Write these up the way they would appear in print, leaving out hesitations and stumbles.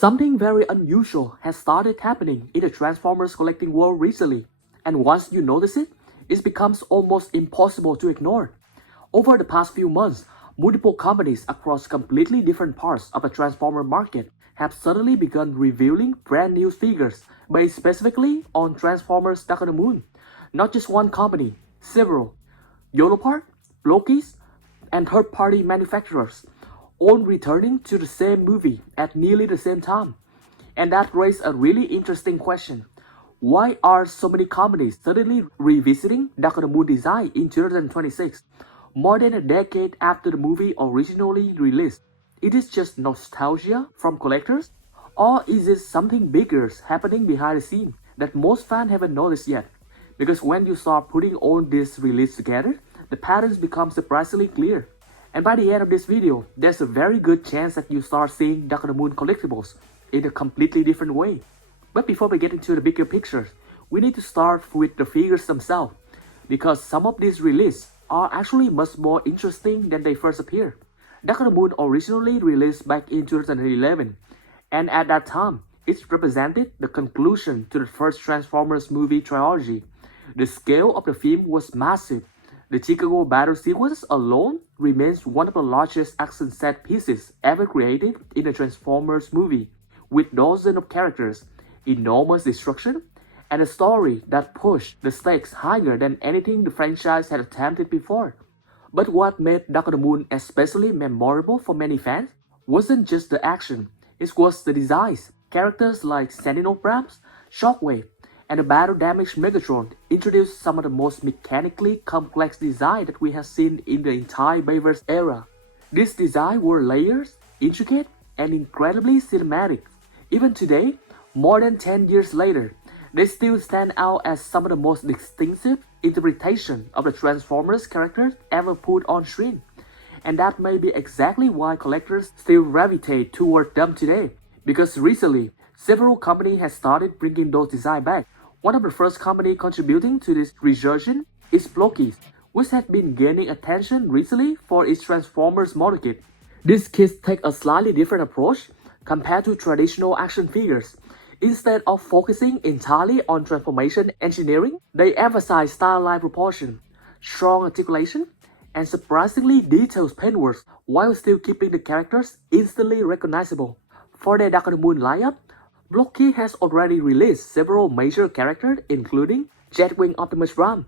Something very unusual has started happening in the Transformers collecting world recently, and once you notice it, it becomes almost impossible to ignore. Over the past few months, multiple companies across completely different parts of the Transformer market have suddenly begun revealing brand new figures based specifically on Transformers Dark of the Moon. Not just one company, several. YOLOPARK, Blokees, and third-party manufacturers, all returning to the same movie at nearly the same time. And that raised a really interesting question. Why are so many companies suddenly revisiting Dark of the Moon design in 2026, more than a decade after the movie originally released? Is it just nostalgia from collectors? Or is it something bigger happening behind the scenes that most fans haven't noticed yet? Because when you start putting all this release together, the patterns become surprisingly clear. And by the end of this video, there's a very good chance that you start seeing Dark of the Moon collectibles in a completely different way. But before we get into the bigger pictures, we need to start with the figures themselves, because some of these releases are actually much more interesting than they first appear. Dark of the Moon originally released back in 2011, and at that time, it represented the conclusion to the first Transformers movie trilogy. The scale of the film was massive. The Chicago battle sequence alone remains one of the largest action set pieces ever created in a Transformers movie, with dozens of characters, enormous destruction, and a story that pushed the stakes higher than anything the franchise had attempted before. But what made Dark of the Moon especially memorable for many fans wasn't just the action, it was the designs. Characters like Sentinel Prime, Shockwave, and the battle-damaged Megatron introduced some of the most mechanically complex design that we have seen in the entire Bayverse era. These designs were layered, intricate, and incredibly cinematic. Even today, more than 10 years later, they still stand out as some of the most distinctive interpretations of the Transformers characters ever put on screen. And that may be exactly why collectors still gravitate toward them today, because recently, several companies have started bringing those designs back. One of the first companies contributing to this resurgence is Blockies, which has been gaining attention recently for its Transformers model kit. These kits take a slightly different approach compared to traditional action figures. Instead of focusing entirely on transformation engineering, they emphasize stylized proportion, strong articulation, and surprisingly detailed paintwork while still keeping the characters instantly recognizable. For their Dark of the Moon lineup, Blockheed has already released several major characters including Jetwing Optimus Prime,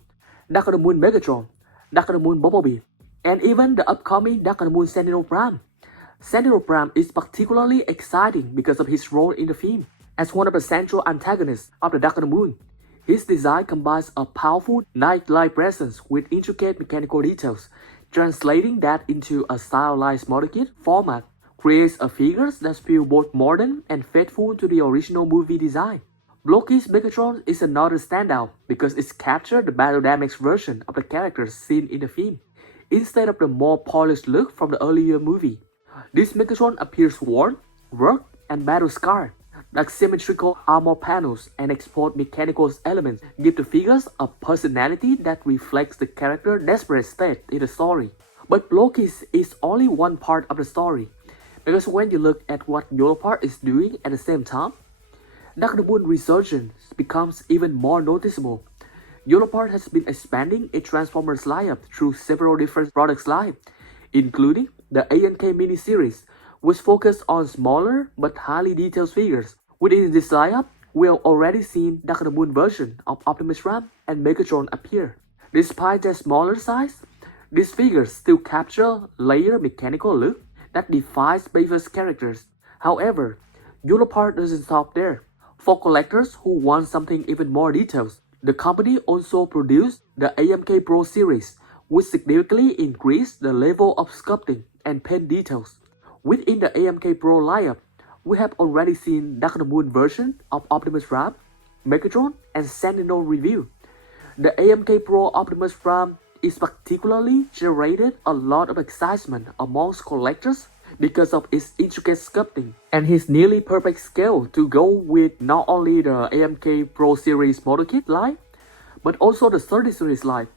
Dark of the Moon Megatron, Dark of the Moon Bumblebee, and even the upcoming Dark of the Moon Sentinel Prime. Sentinel Prime is particularly exciting because of his role in the film. As one of the central antagonists of the Dark of the Moon, his design combines a powerful night-like presence with intricate mechanical details. Translating that into a stylized model kit format creates a figure that feels both modern and faithful to the original movie design. Blockies Megatron is another standout because it captured the battle-damaged version of the characters seen in the film, instead of the more polished look from the earlier movie. This Megatron appears worn, worked, and battle-scarred. The symmetrical armor panels and exposed mechanical elements give the figures a personality that reflects the character's desperate state in the story. But Blockies is only one part of the story, because when you look at what YOLOPARK is doing at the same time, Dark of the Moon Resurgence becomes even more noticeable. YOLOPARK has been expanding its Transformers lineup through several different product lines, including the ANK mini-series, which focused on smaller but highly detailed figures. Within this lineup, we have already seen Dark of the Moon version of Optimus Prime and Megatron appear. Despite their smaller size, these figures still capture a layered mechanical look that defies Bayverse characters. However, YOLOPARK doesn't stop there. For collectors who want something even more detailed, the company also produced the AMK Pro series, which significantly increased the level of sculpting and paint details. Within the AMK Pro lineup, we have already seen Dark of the Moon version of Optimus Prime, Megatron, and Sentinel review. The AMK Pro Optimus Prime is particularly generated a lot of excitement amongst collectors because of its intricate sculpting and his nearly perfect scale to go with not only the AMK Pro Series model kit line, but also the 30 series line.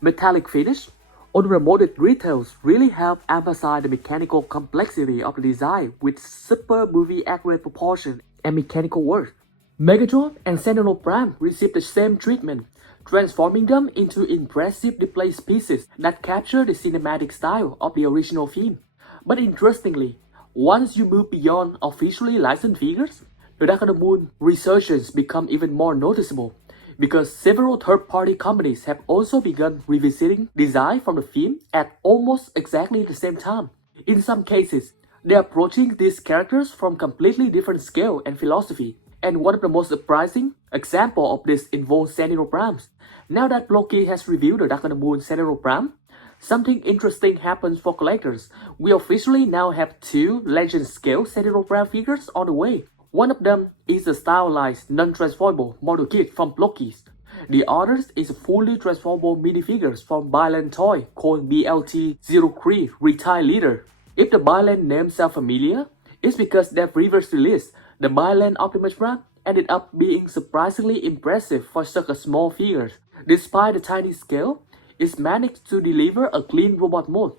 Metallic finish, Unremolded details really help emphasize the mechanical complexity of the design with super movie accurate proportion and mechanical work. Megatron and Sentinel Prime receive the same treatment, transforming them into impressive display pieces that capture the cinematic style of the original film. But interestingly, once you move beyond officially licensed figures, the Dark of the Moon resurgence becomes even more noticeable because several third-party companies have also begun revisiting design from the film at almost exactly the same time. In some cases, they are approaching these characters from completely different scale and philosophy, and one of the most surprising examples of this involves Sentinel Primes. Now that Blockies has revealed the Dark of the Moon Sentinel Prime, something interesting happens for collectors. We officially now have two legend-scale Sentinel Prime figures on the way. One of them is a stylized, non-transformable model kit from Blockies. The other is a fully transformable minifigures from Bailan toy called BLT-03 Retire Leader. If the Bailan name sounds familiar, it's because their previous release, the Bailan Optimus Prime, ended up being surprisingly impressive for such a small figure. Despite the tiny scale, it managed to deliver a clean robot mode,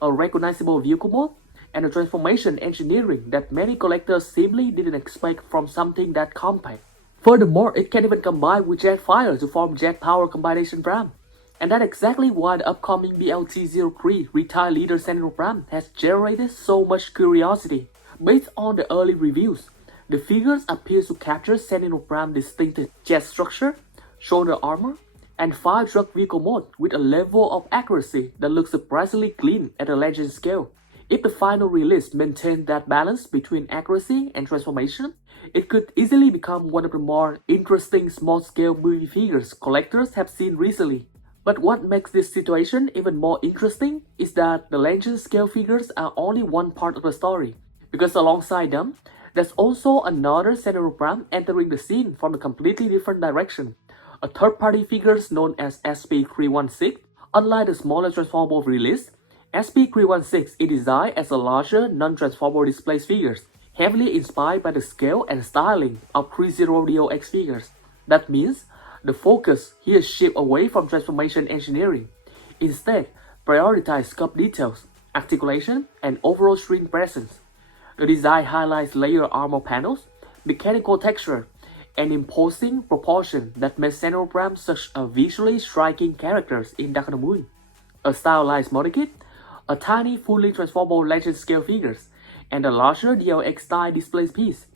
a recognizable vehicle mode, and a transformation engineering that many collectors simply didn't expect from something that compact. Furthermore, it can even combine with jet fire to form jet power combination Prime. And that's exactly why the upcoming BLT-03 Retire Leader Sentinel Prime has generated so much curiosity. Based on the early reviews, the figures appear to capture Sentinel Prime's distinctive jet structure, shoulder armor, and fire truck vehicle mode with a level of accuracy that looks surprisingly clean at a legend scale. If the final release maintains that balance between accuracy and transformation, it could easily become one of the more interesting small-scale movie figures collectors have seen recently. But what makes this situation even more interesting is that the legend-scale figures are only one part of the story, because alongside them, there's also another Sentinel Prime entering the scene from a completely different direction. A third-party figure known as SP316. Unlike the smaller transformable release, SP316 is designed as a larger, non-transformable display figures, heavily inspired by the scale and styling of 30 DLX figures. That means the focus here shifts away from transformation engineering. Instead, prioritize sculpt details, articulation, and overall screen presence. The design highlights layered armor panels, mechanical texture, and imposing proportion that makes Sentinel Prime such a visually striking characters in Dark of the Moon. A stylized model kit, a tiny fully transformable legend scale figures, and a larger DLX-style display piece.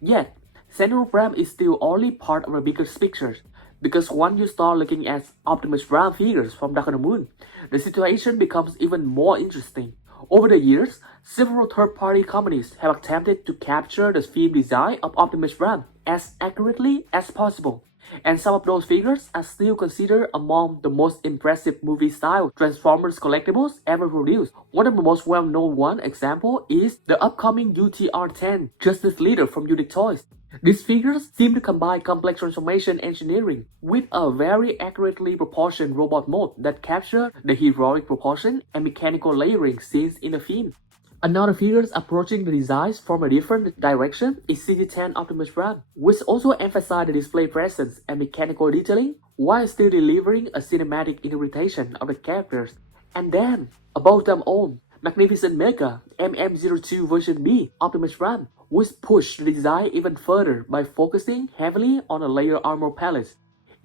Yet, Sentinel Prime is still only part of a bigger picture, because once you start looking at Optimus Prime figures from Dark of the Moon, the situation becomes even more interesting. Over the years, several third-party companies have attempted to capture the theme design of Optimus Prime as accurately as possible, and some of those figures are still considered among the most impressive movie-style Transformers collectibles ever produced. One of the most well-known example is the upcoming UTR-10 Justice Leader from Unique Toys. These figures seem to combine complex transformation engineering with a very accurately proportioned robot mode that capture the heroic proportion and mechanical layering scenes in the film. Another figure approaching the designs from a different direction is CG-10 Optimus Prime, which also emphasizes the display presence and mechanical detailing while still delivering a cinematic interpretation of the characters. And then, above them all, Magnificent Mecha MM02 version B Optimus Prime, which pushed the design even further by focusing heavily on a layered armor palette,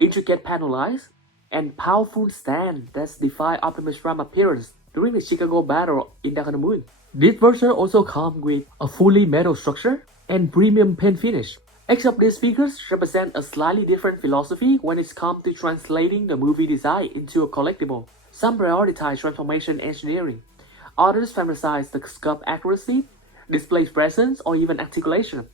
intricate panel lines, and powerful stand that defy Optimus Prime appearance during the Chicago battle in Dark of the Moon. This version also comes with a fully metal structure and premium paint finish. Each of these figures represent a slightly different philosophy when it comes to translating the movie design into a collectible. Some prioritize transformation engineering, others emphasize the sculpt accuracy, display presence, or even articulation.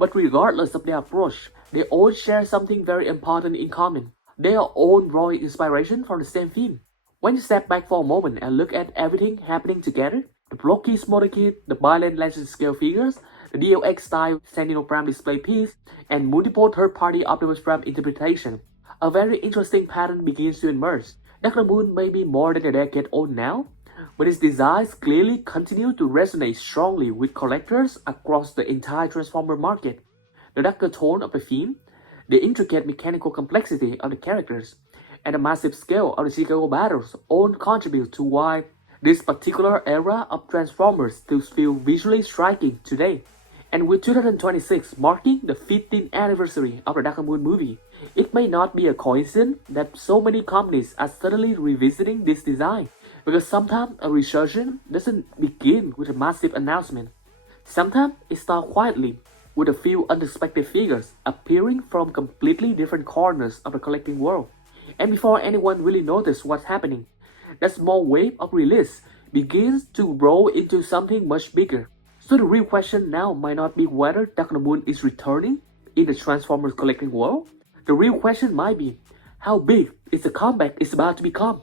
But regardless of their approach, they all share something very important in common. They are all drawing inspiration from the same theme. When you step back for a moment and look at everything happening together, the Blockies model kit, the Bailan legend scale figures, the DLX-style Sentinel Prime display piece, and multiple third-party Optimus Prime interpretation, a very interesting pattern begins to emerge. Dark of the Moon may be more than a decade old now, but its designs clearly continue to resonate strongly with collectors across the entire Transformer market. The darker tone of the theme, the intricate mechanical complexity of the characters, and the massive scale of the Chicago battles all contribute to why this particular era of Transformers still feels visually striking today. And with 2026 marking the 15th anniversary of the Dark Moon movie, it may not be a coincidence that so many companies are suddenly revisiting this design, because sometimes a resurgence doesn't begin with a massive announcement. Sometimes it starts quietly, with a few unexpected figures appearing from completely different corners of the collecting world. And before anyone really notices what's happening, that small wave of release begins to grow into something much bigger. So the real question now might not be whether Dark Moon is returning in the Transformers collecting world. The real question might be, how big is the comeback is about to become?